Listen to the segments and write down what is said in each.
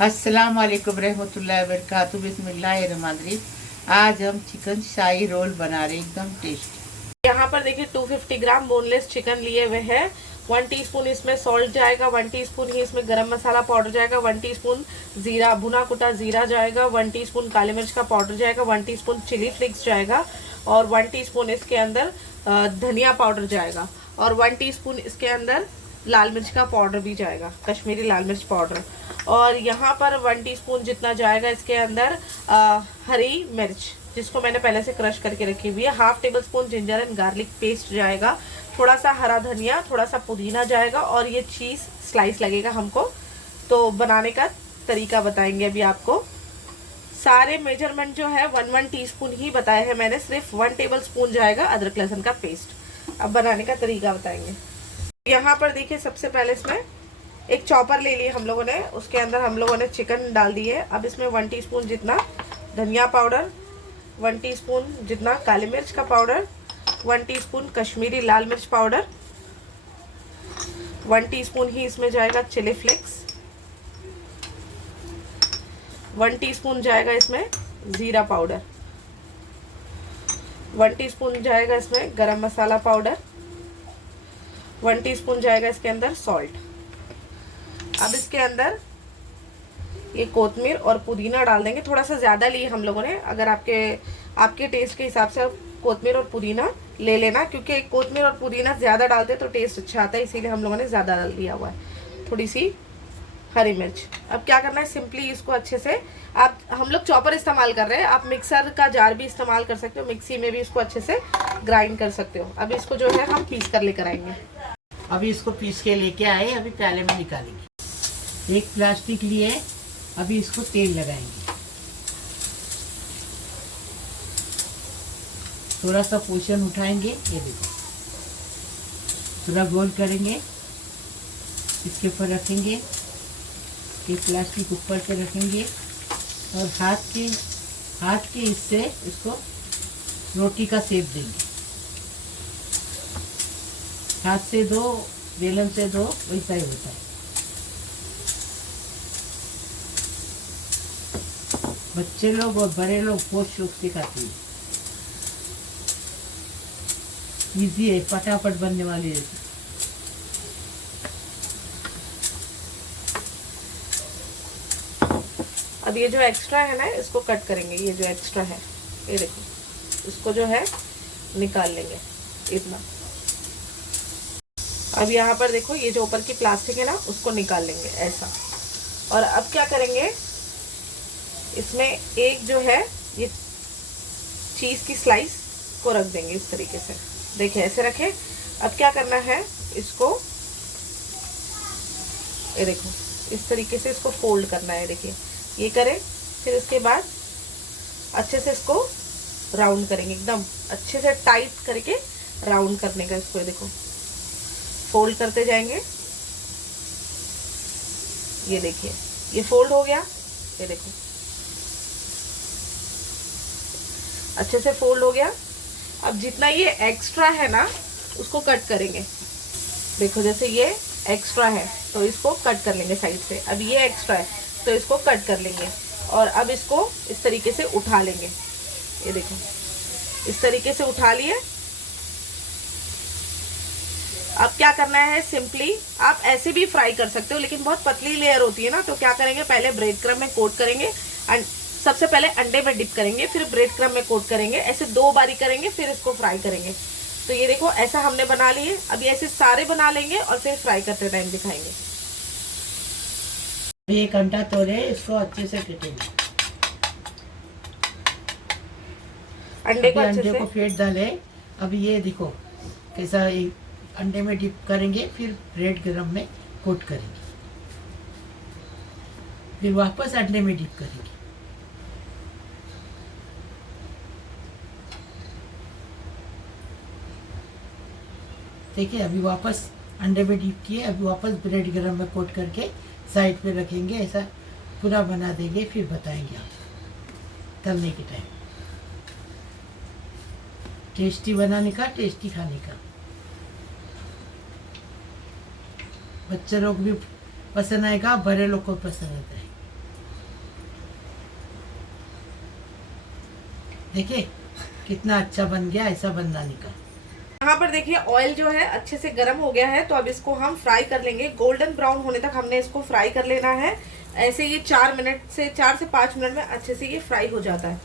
अस्सलाम वालेकुम रहमतुल्लाहि व बरकातुहू। बिस्मिल्लाहिर्रहमानिर्रहीम। आज हम चिकन शाही रोल बना रहे हैं, एकदम टेस्टी। यहाँ पर देखिए 250 ग्राम बोनलेस चिकन लिए हुए हैं। 1 टीस्पून इसमें सॉल्ट जाएगा, 1 टीस्पून ही इसमें गरम मसाला पाउडर जाएगा, 1 टीस्पून जीरा भुना कुटा जीरा जाएगा, 1 टीस्पून काली मिर्च का पाउडर जाएगा, 1 टीस्पून चिली फ्लेक्स जाएगा और 1 टीस्पून इसके अंदर धनिया पाउडर जाएगा और 1 टीस्पून इसके अंदर लाल मिर्च का पाउडर भी जाएगा, कश्मीरी लाल मिर्च पाउडर। और यहाँ पर 1 टीस्पून जितना जाएगा इसके अंदर हरी मिर्च, जिसको मैंने पहले से क्रश करके रखी हुई है। 1/2 tablespoon ginger and garlic paste जाएगा, थोड़ा सा हरा धनिया, थोड़ा सा पुदीना जाएगा और ये चीज़ स्लाइस लगेगा हमको। तो बनाने का तरीका बताएंगे अभी आपको। सारे मेजरमेंट जो है 1-1 टीस्पून ही बताए हैं मैंने, सिर्फ 1 टेबलस्पून जाएगा अदरक लहसुन का पेस्ट। अब बनाने का तरीका बताएंगे। यहाँ पर देखिए सबसे पहले इसमें एक चॉपर ले लिए हम लोगों ने, उसके अंदर हम लोगों ने चिकन डाल दी है। अब इसमें 1 टीस्पून जितना धनिया पाउडर, 1 टीस्पून जितना काली मिर्च का पाउडर, 1 टीस्पून कश्मीरी लाल मिर्च पाउडर, 1 टीस्पून ही इसमें जाएगा चिली फ्लेक्स, 1 टीस्पून जाएगा इसमें ज़ीरा पाउडर, 1 टीस्पून जाएगा इसमें गरम मसाला पाउडर, 1 टीस्पून जाएगा इसके अंदर सॉल्ट। अब इसके अंदर ये कोतमीर और पुदीना डाल देंगे, थोड़ा सा ज़्यादा लिए हम लोगों ने। अगर आपके टेस्ट के हिसाब से कोतमीर और पुदीना ले लेना, क्योंकि कोतमीर और पुदीना ज़्यादा डालते तो टेस्ट अच्छा आता है, इसीलिए हम लोगों ने ज़्यादा डाल दिया हुआ है। थोड़ी सी हरी मिर्च। अब क्या करना है, सिंपली इसको अच्छे से हम लोग चॉपर इस्तेमाल कर रहे हैं, आप मिक्सर का जार भी इस्तेमाल कर सकते हो, मिक्सी में भी इसको अच्छे से ग्राइंड कर सकते हो। अब इसको जो है हम पीस कर लेकर आएंगे। अभी इसको पीस के लेके आए, अभी प्याले में निकालेंगे। एक प्लास्टिक लिए, अभी इसको तेल लगाएंगे, थोड़ा सा पोषण उठाएंगे, ये देखो थोड़ा गोल करेंगे, इसके ऊपर रखेंगे, ये प्लास्टिक ऊपर से रखेंगे और हाथ के इससे इसको रोटी का शेप देंगे। हाथ से दो, बेलन से दो, वैसा ही होता है। बच्चे लोग और बड़े लोग बहुत शौक से खाते हैं, इजी है, फटाफट बनने वाली है। अब ये जो एक्स्ट्रा है ना, इसको कट करेंगे। ये जो एक्स्ट्रा है, ये देखो, इसको जो है निकाल लेंगे इतना। अब यहाँ पर देखो, ये जो ऊपर की प्लास्टिक है ना, उसको निकाल लेंगे ऐसा। और अब क्या करेंगे, इसमें एक जो है ये चीज़ की स्लाइस को रख देंगे इस तरीके से। देखिए ऐसे रखें। अब क्या करना है, इसको ये देखो इस तरीके से इसको फोल्ड करना है। देखिए ये करें, फिर इसके बाद अच्छे से इसको राउंड करेंगे, एकदम अच्छे से टाइट करके राउंड करने का इसको। देखो फोल्ड करते जाएंगे। ये देखिए ये फोल्ड हो गया, ये देखो अच्छे से फोल्ड हो गया। अब जितना ये एक्स्ट्रा है ना, उसको कट करेंगे। देखो जैसे ये एक्स्ट्रा है तो इसको कट कर लेंगे साइड से। अब ये एक्स्ट्रा है तो इसको कट कर लेंगे और अब इसको इस तरीके से उठा लेंगे। ये देखो इस तरीके से उठा लिए। अब क्या करना है, सिंपली आप ऐसे भी फ्राई कर सकते हो, लेकिन बहुत पतली लेयर होती है ना, तो क्या करेंगे, पहले ब्रेड क्रम्ब में कोट करेंगे एंड सबसे पहले अंडे में डिप करेंगे, फिर ब्रेड क्रम्ब में कोट करेंगे। ऐसे 2 बारी करेंगे, फिर इसको फ्राई करेंगे। तो ये देखो ऐसा हमने बना लिए। अब ये ऐसे सारे बना लेंगे और फिर फ्राई करते टाइम दिखाएंगे। 1 घंटा तोड़े, इसको अच्छे से फेंटेंगे। अंडे को अच्छे अंडे से को फेंट डाले। अब ये देखो कैसा अंडे में डिप करेंगे, फिर ब्रेड गरम में कोट करेंगे, फिर वापस अंडे में डिप करेंगे। देखिए अभी वापस अंडे में डिप किए, अभी वापस ब्रेड गरम में कोट करके साइड पे रखेंगे। ऐसा पूरा बना देंगे, फिर बताएंगे आप तलने के टाइम। टेस्टी बनाने का, टेस्टी खाने का। बच्चे लोग भी पसंद आएगा, बड़े लोग को पसंद आता है। देखिए कितना अच्छा बन गया, ऐसा बनना नहीं का। यहाँ पर देखिए ऑयल जो है अच्छे से गर्म हो गया है, तो अब इसको हम फ्राई कर लेंगे। गोल्डन ब्राउन होने तक हमने इसको फ्राई कर लेना है। ऐसे ये 4 से 5 मिनट में अच्छे से ये फ्राई हो जाता है।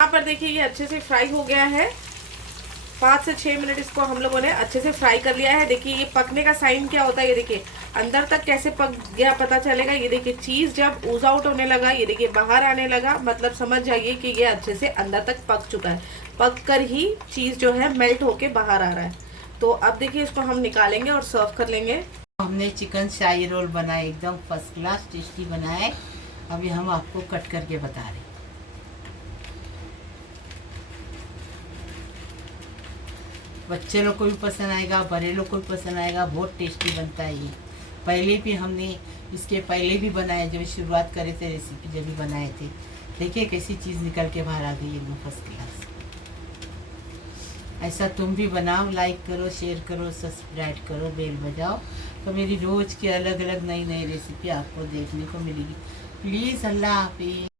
यहाँ पर देखिए ये अच्छे से फ्राई हो गया है। 5 से 6 मिनट इसको हम लोगों ने अच्छे से फ्राई कर लिया है। देखिए ये पकने का साइन क्या होता है, ये देखिए अंदर तक कैसे पक गया पता चलेगा। ये देखिए चीज़ जब ऊज आउट होने लगा, ये देखिए बाहर आने लगा, मतलब समझ जाइए कि ये अच्छे से अंदर तक पक चुका है। पक कर ही चीज़ जो है मेल्ट होके बाहर आ रहा है। तो अब देखिए इसको हम निकालेंगे और सर्व कर लेंगे। हमने चिकन शाही रोल बनाए, एकदम फर्स्ट क्लास टेस्टी बनाए। अभी हम आपको कट करके बता रहे हैं। बच्चे लोग को भी पसंद आएगा, बड़े लोग को भी पसंद आएगा, बहुत टेस्टी बनता है ये। पहले भी हमने इसके पहले भी बनाए, जब शुरुआत करे थे रेसिपी जब भी बनाए थे। देखिए कैसी चीज़ निकल के बाहर आ गई एकदम फर्स्ट क्लास। ऐसा तुम भी बनाओ, लाइक करो, शेयर करो, सब्सक्राइब करो, बेल बजाओ, तो मेरी रोज़ की अलग अलग नई नई रेसिपी आपको देखने को मिलेगी। प्लीज़, अल्लाह हाफिज़।